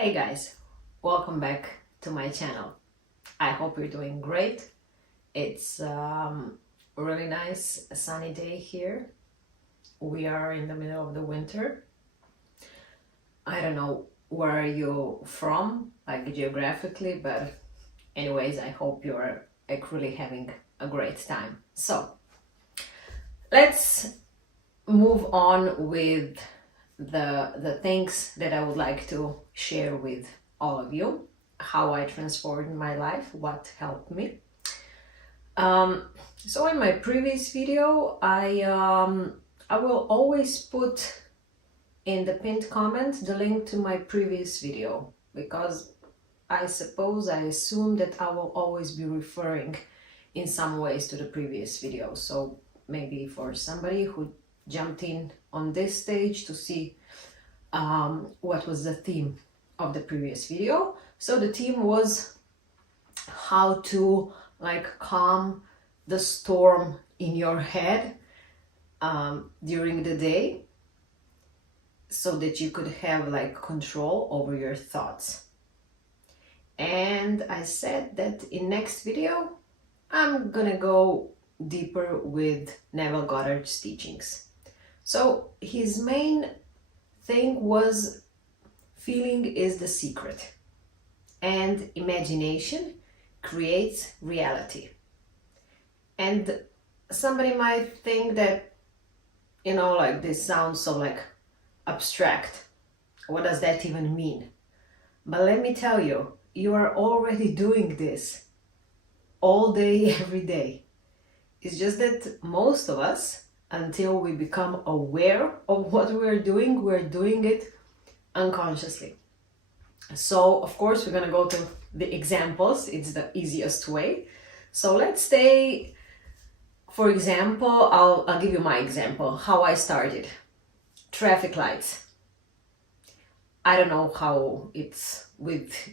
Hey guys, welcome back to my channel. I hope you're doing great. It's a really nice sunny day here. We are in the middle of the winter. I don't know where are you from, like geographically, but anyways, I hope you're like really having a great time. So let's move on with the things that I would like to share with all of you, how I transformed my life, what helped me. So in my previous video, I will always put in the pinned comment the link to my previous video, because I assume that I will always be referring in some ways to the previous video. So maybe for somebody who jumped in on this stage to see what was the theme of the previous video. So the theme was how to like calm the storm in your head during the day, so that you could have like control over your thoughts. And I said that in next video I'm gonna go deeper with Neville Goddard's teachings. So his main thing was feeling is the secret, and imagination creates reality. And somebody might think that, you know, like this sounds so like abstract. What does that even mean? But let me tell you, you are already doing this all day, every day. It's just that most of us, until we become aware of what we're doing it unconsciously. So of course we're gonna go to the examples. It's the easiest way. So let's say, for example, I'll give you my example, how I started. Traffic lights. I don't know how it's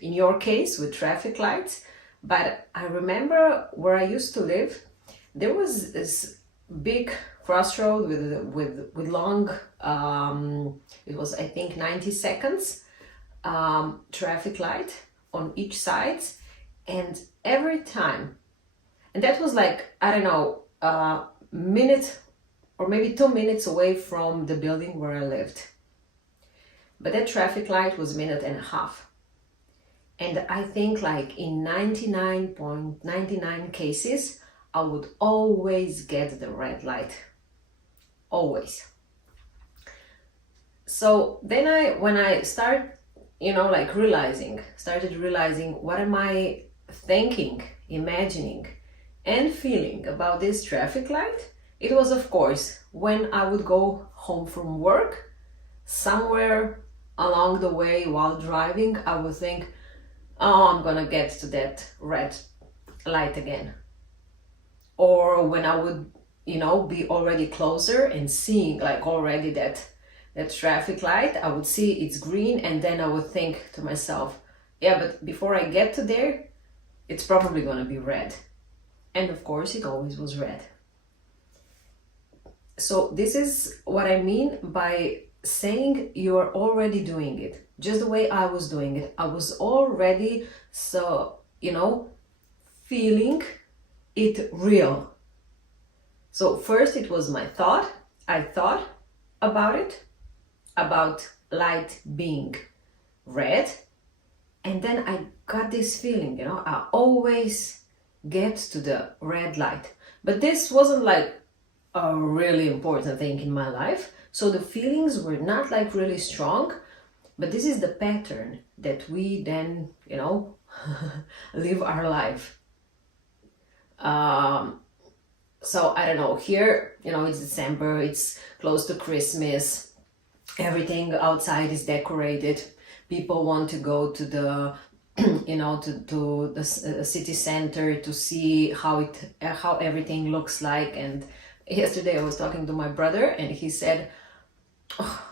in your case with traffic lights, but I remember where I used to live, there was this big crossroad with long it was I think 90 seconds traffic light on each side, and every time, and that was like, I don't know, a minute or maybe 2 minutes away from the building where I lived, but that traffic light was a minute and a half. And I think like in 99.99 cases I would always get the red light. Always. So then when I started realizing what am I thinking, imagining and feeling about this traffic light, it was of course when I would go home from work, somewhere along the way while driving, I would think, oh, I'm gonna get to that red light again. Or when I would, be already closer and seeing like already that traffic light, I would see it's green, and then I would think to myself, yeah, but before I get to there, it's probably gonna be red. And of course it always was red. So this is what I mean by saying you're already doing it, just the way I was doing it. I was already, feeling it real. So first it was my thought. I thought about it, about light being red, and then I got this feeling, I always get to the red light. But this wasn't like a really important thing in my life, so the feelings were not like really strong, but this is the pattern that we then, live our life. So I don't know, here, it's December, it's close to Christmas, everything outside is decorated, people want to go to the to the city center to see how everything looks like. And yesterday I was talking to my brother and he said, oh,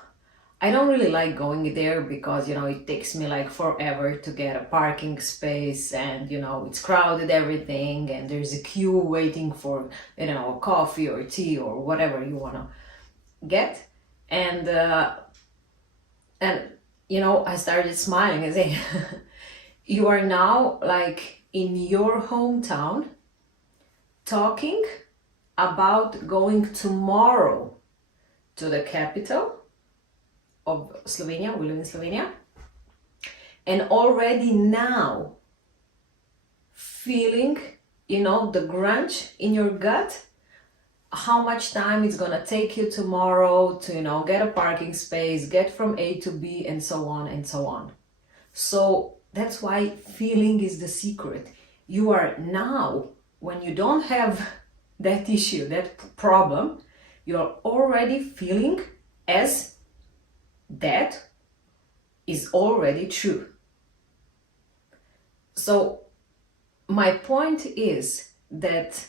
I don't really like going there because, it takes me like forever to get a parking space, and, it's crowded, everything, and there's a queue waiting for, a coffee or tea or whatever you want to get. And I started smiling and saying, you are now like in your hometown talking about going tomorrow to the capital of Slovenia. We live in Slovenia. And already now feeling, the grunge in your gut, how much time it's gonna take you tomorrow to, get a parking space, get from A to B, and so on and so on. So that's why feeling is the secret. You are now, when you don't have that issue, that problem, you're already feeling as that is already true. So my point is that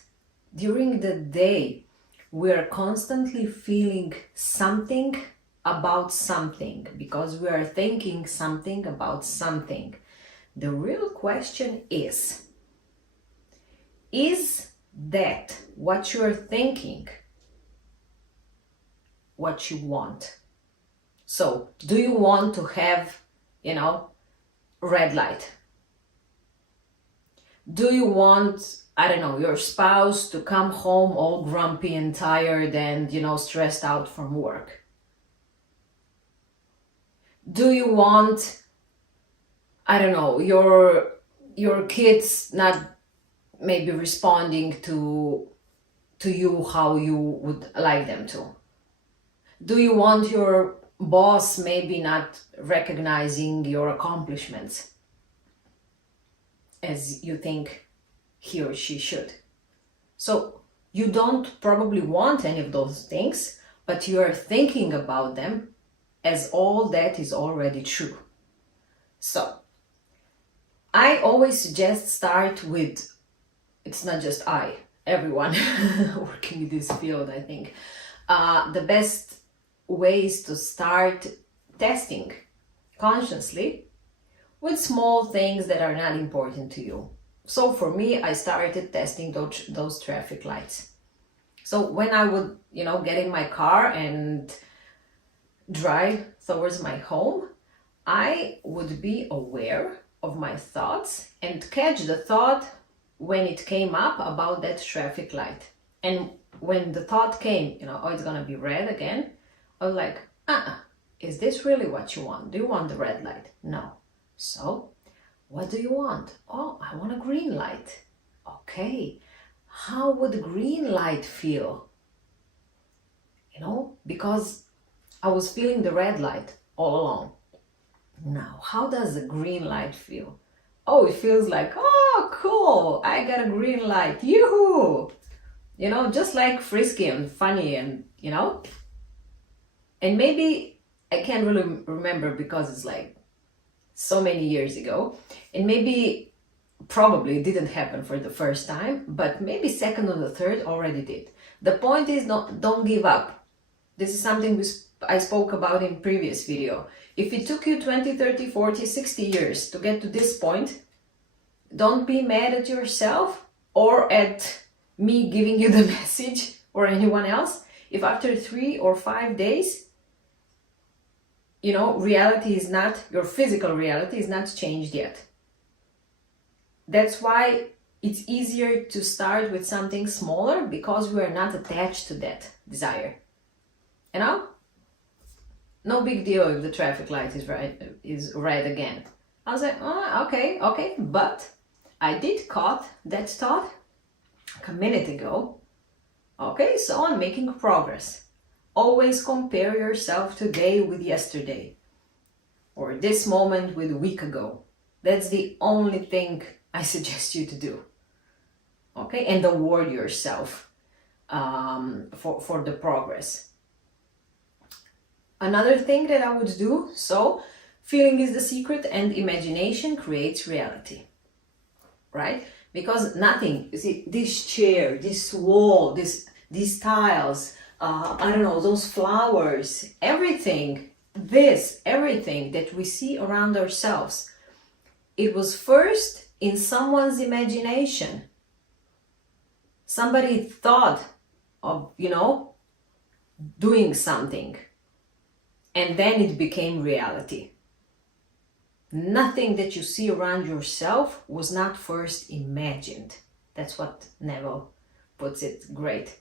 during the day, we are constantly feeling something about something because we are thinking something about something. The real question is that what you are thinking what you want? So, do you want to have, red light? Do you want, your spouse to come home all grumpy and tired and, stressed out from work? Do you want, your kids not maybe responding to you how you would like them to? Do you want your boss maybe not recognizing your accomplishments as you think he or she should? So you don't probably want any of those things, but you are thinking about them as all that is already true. So I always suggest start with, it's not just everyone working in this field, I think. The best ways to start testing consciously with small things that are not important to you. So for me, I started testing those traffic lights. So when I would, get in my car and drive towards my home, I would be aware of my thoughts and catch the thought when it came up about that traffic light. And when the thought came, oh, it's gonna be red again, I was like, is this really what you want? Do you want the red light? No. So, what do you want? Oh, I want a green light. Okay, how would a green light feel? Because I was feeling the red light all along. Now, how does a green light feel? Oh, it feels like, oh, cool, I got a green light, yoo-hoo! Just like frisky and funny and, And maybe, I can't really remember because it's like so many years ago. And maybe, probably didn't happen for the first time, but maybe second or the third already did. The point is, don't give up. This is something I spoke about in previous video. If it took you 20, 30, 40, 60 years to get to this point, don't be mad at yourself or at me giving you the message or anyone else. If after 3 or 5 days, reality is not, your physical reality is not changed yet. That's why it's easier to start with something smaller because we are not attached to that desire. No big deal if the traffic light is red again. I was like, okay, but I did caught that thought a minute ago. Okay, so I'm making progress. Always compare yourself today with yesterday, or this moment with a week ago. That's the only thing I suggest you to do. Okay, and award yourself for the progress. Another thing that I would do, so feeling is the secret and imagination creates reality, right? Because nothing, you see, this chair, this wall, these tiles, those flowers, everything that we see around ourselves, it was first in someone's imagination. Somebody thought of, doing something, and then it became reality. nothing that you see around yourself was not first imagined. That's what Neville puts it great.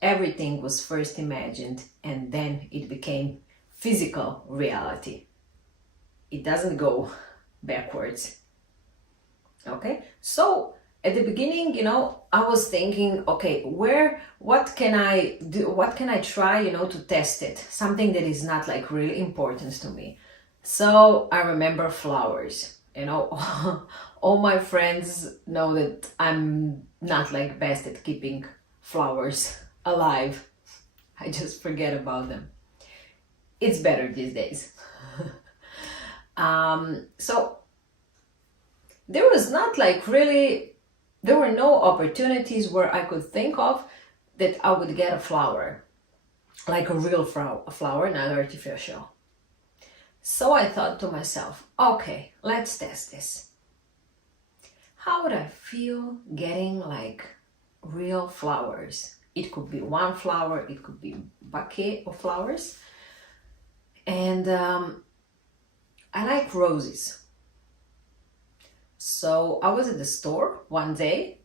Everything was first imagined and then it became physical reality. It doesn't go backwards. Okay, so at the beginning, you know, I was thinking, okay, what can I do? What can I try, you know, to test it? Something that is not like really important to me. So I remember flowers, you know, all my friends know that I'm not like best at keeping flowers alive. I just forget about them. It's better these days. So there was not like really, there were no opportunities where I could think of that I would get a flower, like a real flower, not artificial. So I thought to myself, okay, let's test this. How would I feel getting like real flowers? It could be one flower, it could be a bouquet of flowers. And I like roses. So I was at the store one day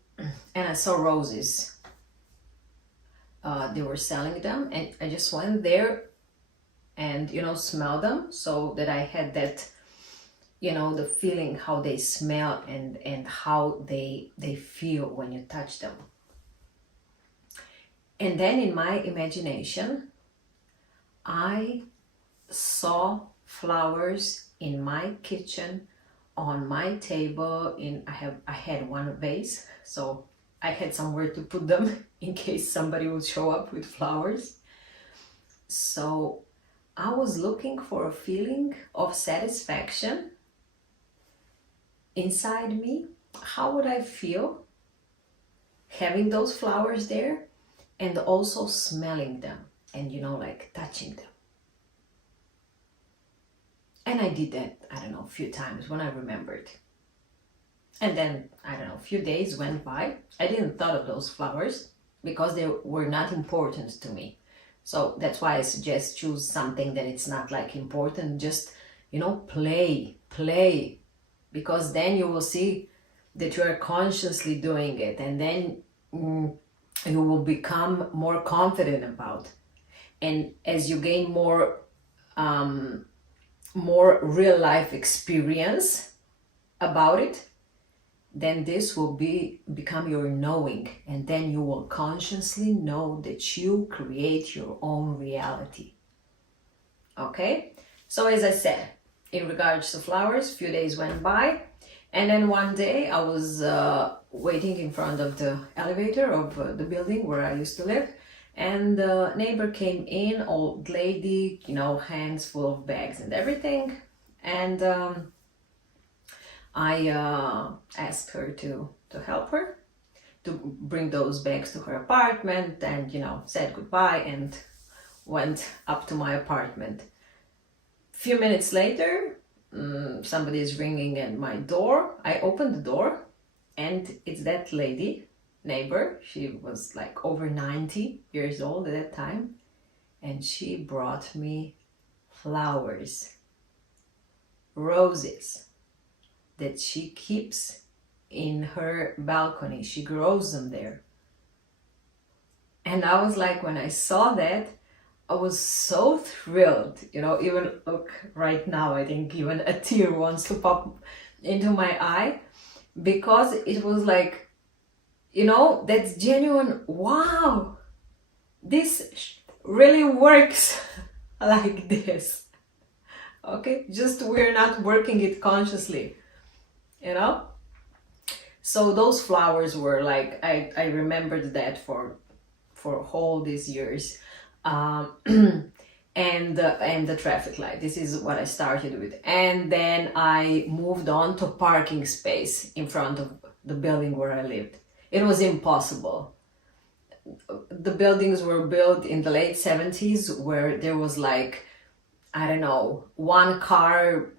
and I saw roses. They were selling them and I just went there and, you know, smell them so that I had that, you know, the feeling how they smell and how they feel when you touch them. And then in my imagination, I saw flowers in my kitchen, on my table. I had one vase, so I had somewhere to put them in case somebody would show up with flowers. So I was looking for a feeling of satisfaction inside me. How would I feel having those flowers there and also smelling them and, you know, like touching them? And I did that, I don't know, a few times when I remembered. And then, I don't know, a few days went by. I didn't thought of those flowers because they were not important to me. So that's why I suggest choose something that it's not like important. Just, you know, play. Because then you will see that you are consciously doing it. And then you will become more confident about. And as you gain more real life experience about it, then this will become your knowing, and then you will consciously know that you create your own reality. Okay, so as I said, in regards to flowers, few days went by, and then one day I was waiting in front of the elevator of the building where I used to live, and the neighbor came in, old lady, you know, hands full of bags and everything. And I asked her to help her to bring those bags to her apartment, and, you know, said goodbye and went up to my apartment. Few minutes later, somebody is ringing at my door. I opened the door and it's that lady, neighbor. She was like over 90 years old at that time, and she brought me flowers, roses that she keeps in her balcony. She grows them there. And I was like, when I saw that, I was so thrilled, you know, even look right now, I think even a tear wants to pop into my eye, because it was like, you know, that's genuine. Wow, this really works like this. Okay, just we're not working it consciously, you know. So those flowers were like, I remembered that for all these years. And the traffic light. This is what I started with, and then I moved on to parking space in front of the building where I lived. It was impossible. The buildings were built in the late 70s, where there was like, I don't know, one car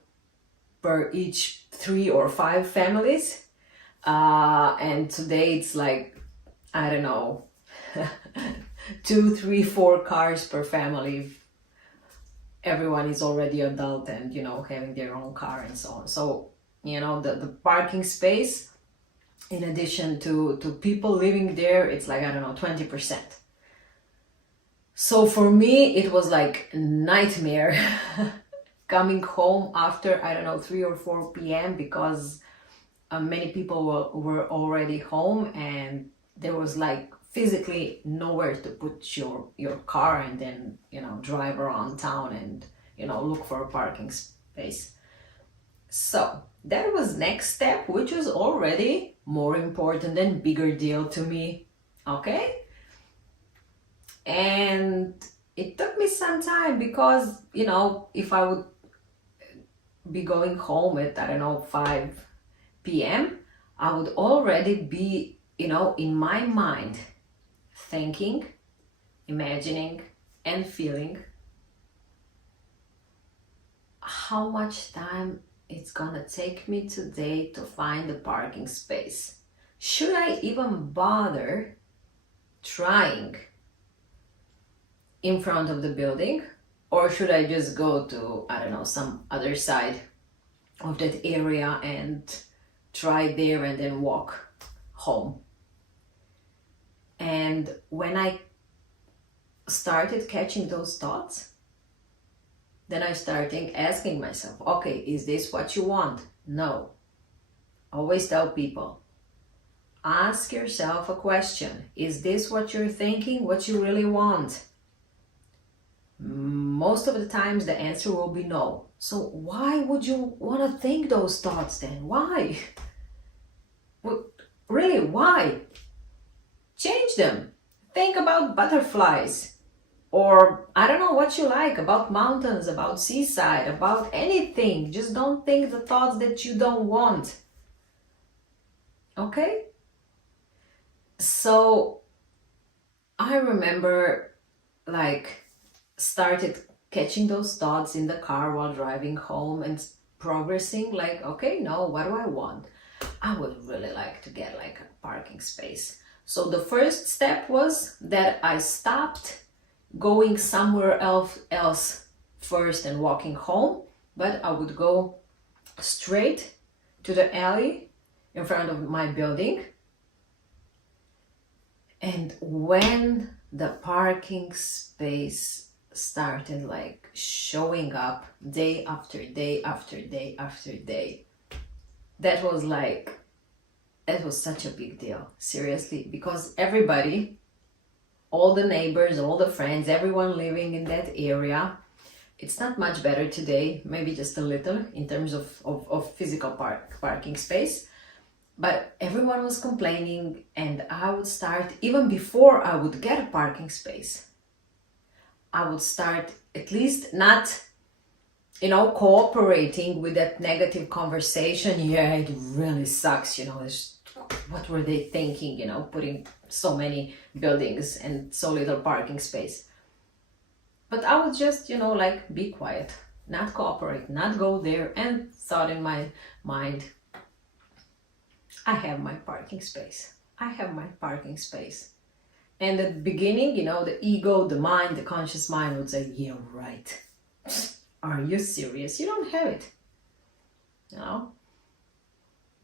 per each 3 or 5 families. And today it's like, I don't know, 2, 3, 4 cars per family. everyone is already adult and, you know, having their own car and so on. So, you know, the parking space, in addition to people living there, it's like, I don't know, 20%. So for me, it was like a nightmare coming home after, I don't know, 3 or 4 p.m. because many people were already home and there was like physically nowhere to put your car and then, you know, drive around town and, you know, look for a parking space. So that was next step, which was already more important and bigger deal to me. Okay. And it took me some time because, you know, if I would be going home at, I don't know, 5 p.m., I would already be, you know, in my mind, thinking, imagining, and feeling how much time it's gonna take me today to find a parking space. Should I even bother trying in front of the building, or should I just go to, I don't know, some other side of that area and try there and then walk home? And when I started catching those thoughts, then I started asking myself, okay, is this what you want? No. Always tell people, ask yourself a question. Is this what you're thinking, what you really want? Most of the times the answer will be no. So why would you want to think those thoughts then? Why? Really, why? Change them. Think about butterflies, or I don't know what you like, about mountains, about seaside, about anything. Just don't think the thoughts that you don't want. Okay? So I remember like started catching those thoughts in the car while driving home and progressing like, okay, no, what do I want? I would really like to get like a parking space. So the first step was that I stopped going somewhere else first and walking home, but I would go straight to the alley in front of my building. And when the parking space started like showing up day after day after day after day, that was such a big deal, seriously, because everybody, all the neighbors, all the friends, everyone living in that area, it's not much better today, maybe just a little in terms of physical parking space, but everyone was complaining. And I would start, even before I would get a parking space, I would start at least not, you know, cooperating with that negative conversation. Yeah, it really sucks, you know, what were they thinking, you know, putting so many buildings and so little parking space. But I would just, you know, like be quiet, not cooperate, not go there, and thought in my mind, I have my parking space. I have my parking space. And at the beginning, you know, the ego, the mind, the conscious mind would say, yeah, right. Are you serious? You don't have it. You know?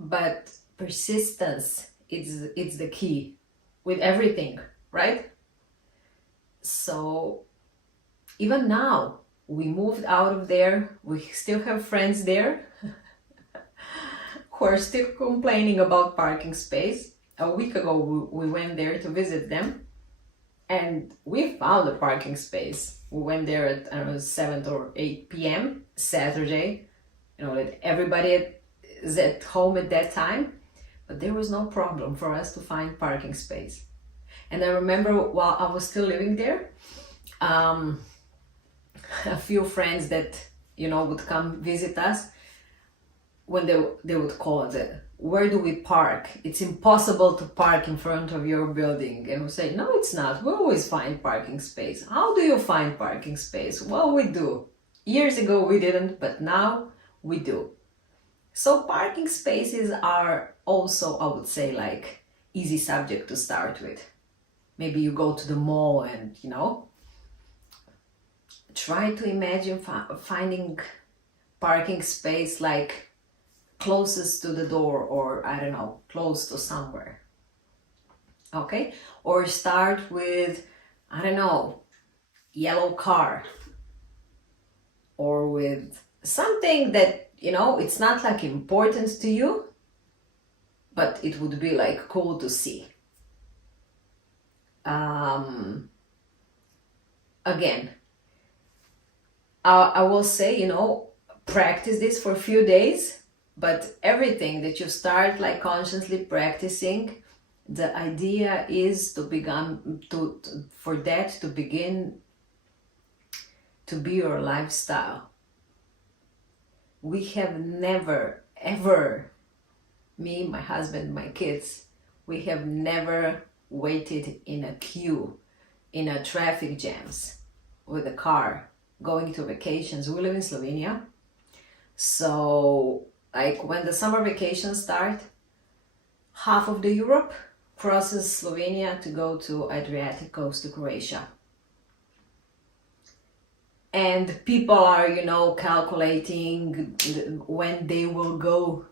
But persistence, it's the key with everything, right? So even now, we moved out of there. We still have friends there who are still complaining about parking space. A week ago, we went there to visit them, and we found a parking space. We went there at, I don't know, 7 or 8 p.m. Saturday. You know, that everybody is at home at that time, but there was no problem for us to find parking space. And I remember while I was still living there, a few friends that, you know, would come visit us, when they would call it, where do we park? It's impossible to park in front of your building. And we say, no, it's not. We always find parking space. How do you find parking space? Well, we do. Years ago we didn't, but now we do. So parking spaces are also, I would say, like easy subject to start with. Maybe you go to the mall and, you know, try to imagine finding parking space like closest to the door, or I don't know, close to somewhere. Okay, or start with, I don't know, yellow car, or with something that, you know, it's not like important to you, but it would be like cool to see. Again, I will say, you know, practice this for a few days, but everything that you start like consciously practicing, the idea is to for that to begin to be your lifestyle. We have never, ever, me, my husband, my kids, we have never waited in a queue, in a traffic jams with a car, going to vacations. We live in Slovenia. So like when the summer vacations start, half of the Europe crosses Slovenia to go to Adriatic coast, to Croatia. And people are, you know, calculating when they will go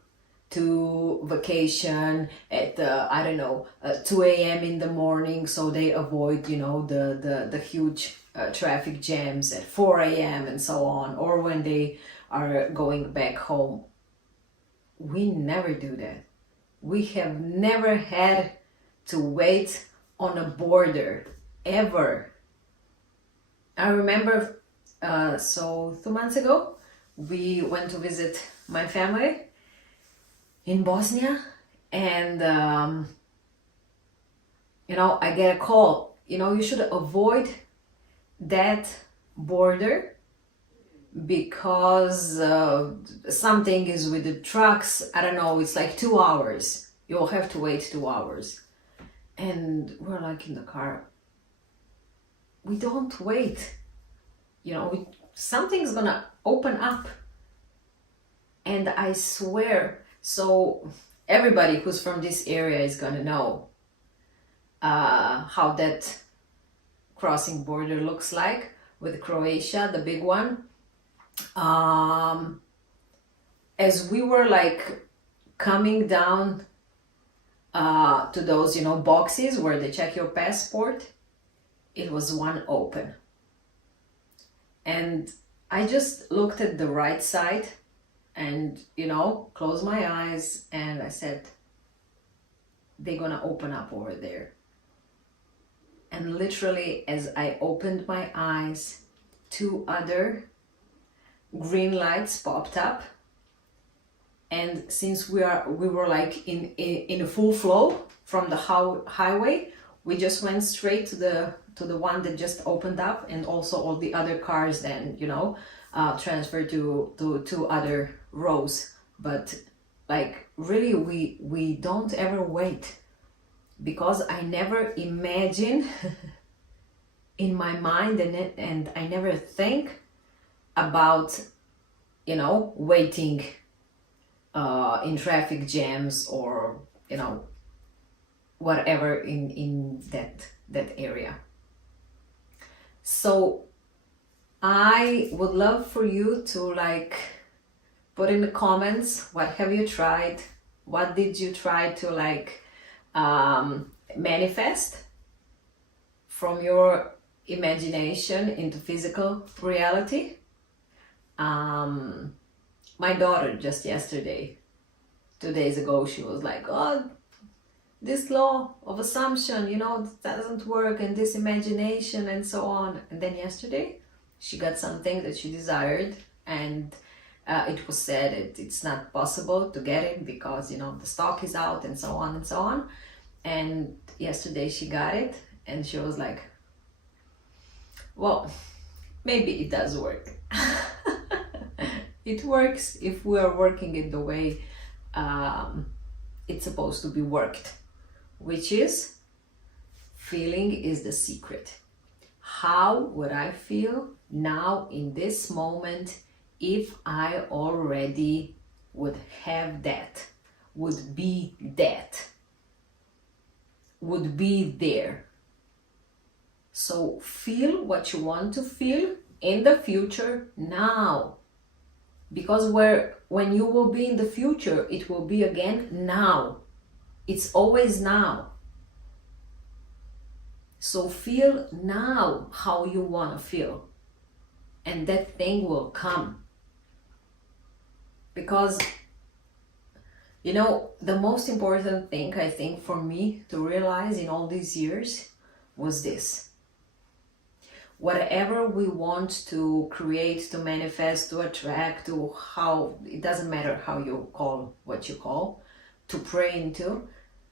to vacation at I don't know, 2 a.m. in the morning, so they avoid, you know, the huge traffic jams at 4 a.m. and so on, or when they are going back home. We never do that. We have never had to wait on a border, ever. I remember, so 2 months ago, we went to visit my family in Bosnia, and you know, I get a call, you know, you should avoid that border because something is with the trucks. I don't know, it's like 2 hours. You'll have to wait 2 hours. And we're like in the car, we don't wait, you know, something's gonna open up. And I swear, so everybody who's from this area is gonna know how that crossing border looks like with Croatia, the big one. As we were like coming down to those, you know, boxes where they check your passport, it was one open. And I just looked at the right side and, you know, closed my eyes, and I said, they're gonna open up over there. And literally, as I opened my eyes, 2 other green lights popped up. And since we were like in a full flow from the highway, we just went straight to the one that just opened up, and also all the other cars then, you know, transferred to 2 other rows. But like really, we don't ever wait, because I never imagine in my mind, and I never think about, you know, waiting in traffic jams, or, you know, whatever in that area. So I would love for you to like put in the comments, what have you tried? What did you try to like manifest from your imagination into physical reality? My daughter just yesterday, 2 days ago, she was like, oh, this law of assumption, you know, doesn't work, and this imagination and so on. And then yesterday she got something that she desired, and it was said it's not possible to get it because, you know, the stock is out and so on and so on. And yesterday she got it, and she was like, well, maybe it does work. It works if we are working it the way it's supposed to be worked, which is, feeling is the secret. How would I feel now in this moment if I already would have that, would be that, would be there? So feel what you want to feel, in the future now. Because when you will be in the future, it will be again now. It's always now. So feel now how you want to feel. And that thing will come. Because, you know, the most important thing, I think, for me to realize in all these years was this. Whatever we want to create, to manifest, to attract, to how, it doesn't matter how you call what you call, to pray into,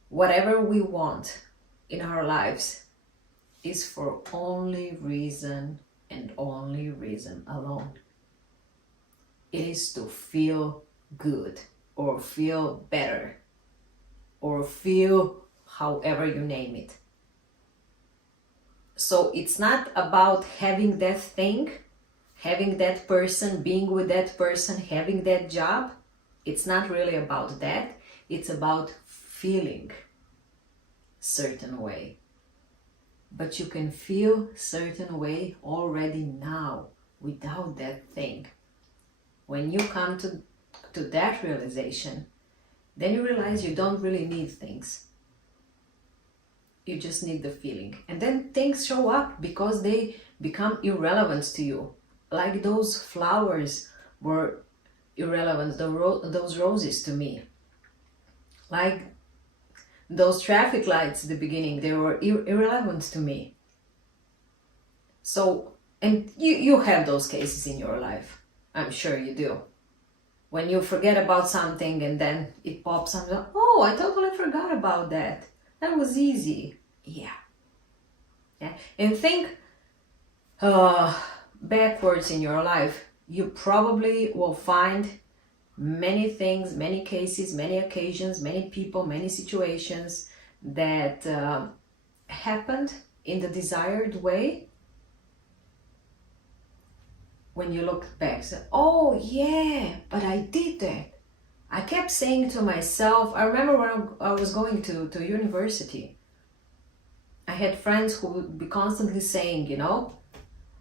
whatever we want in our lives is for only reason and only reason alone. It is to feel good or feel better or feel however you name it. So it's not about having that thing, having that person, being with that person, having that job. It's not really about that. It's about feeling certain way. But you can feel certain way already now without that thing. When you come to that realization, then you realize you don't really need things. You just need the feeling. And then things show up because they become irrelevant to you. Like those flowers were irrelevant, those roses to me. Like those traffic lights at the beginning, they were irrelevant to me. So, and you have those cases in your life. I'm sure you do. When you forget about something and then it pops up, like, oh, I totally forgot about that. That was easy. Yeah. And think backwards in your life. You probably will find many things, many cases, many occasions, many people, many situations that happened in the desired way. When you look back, say, oh yeah, but I did that. I kept saying to myself, I remember when I was going to university, I had friends who would be constantly saying, you know,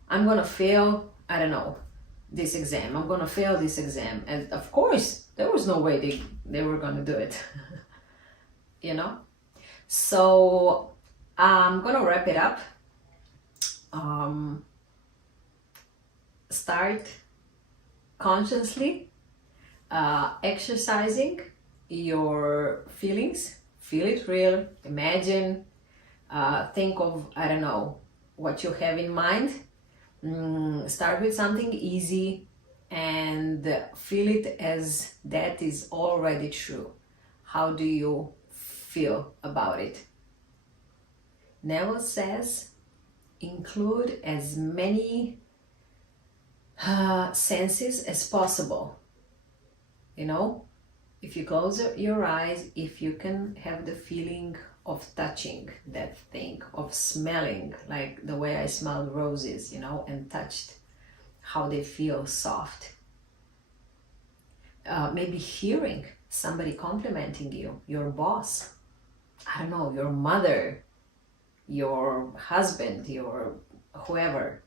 I'm gonna fail, I don't know, this exam, I'm gonna fail this exam. And of course, there was no way they were gonna do it, you know? So I'm gonna wrap it up. Start consciously exercising your feelings. Feel it real. Imagine, think of, I don't know, what you have in mind. Start with something easy and feel it as that is already true. How do you feel about it? Neville says, include as many senses as possible. You know, if you close your eyes, if you can have the feeling of touching that thing, of smelling, like the way I smelled roses, you know, and touched how they feel soft. Maybe hearing somebody complimenting you, your boss, I don't know, your mother, your husband, your whoever.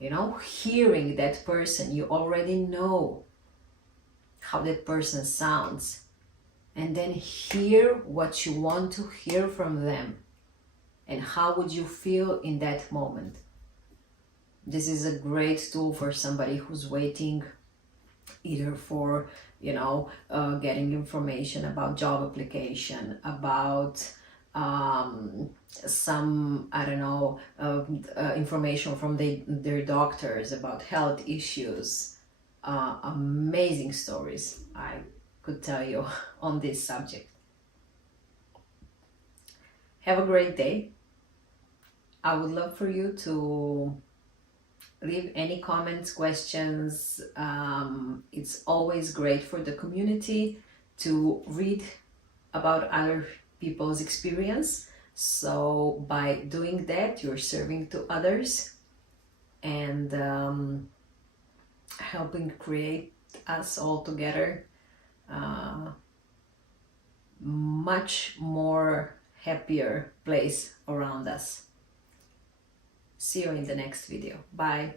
You know, hearing that person, you already know how that person sounds. And then hear what you want to hear from them. And how would you feel in that moment? This is a great tool for somebody who's waiting either for, you know, getting information about job application, about some, I don't know, information from their doctors about health issues. Amazing stories I could tell you on this subject. Have a great day. I would love for you to leave any comments, questions. It's always great for the community to read about other people's experience. So by doing that, you're serving to others and helping create us all together much more happier place around us. See you in the next video. Bye.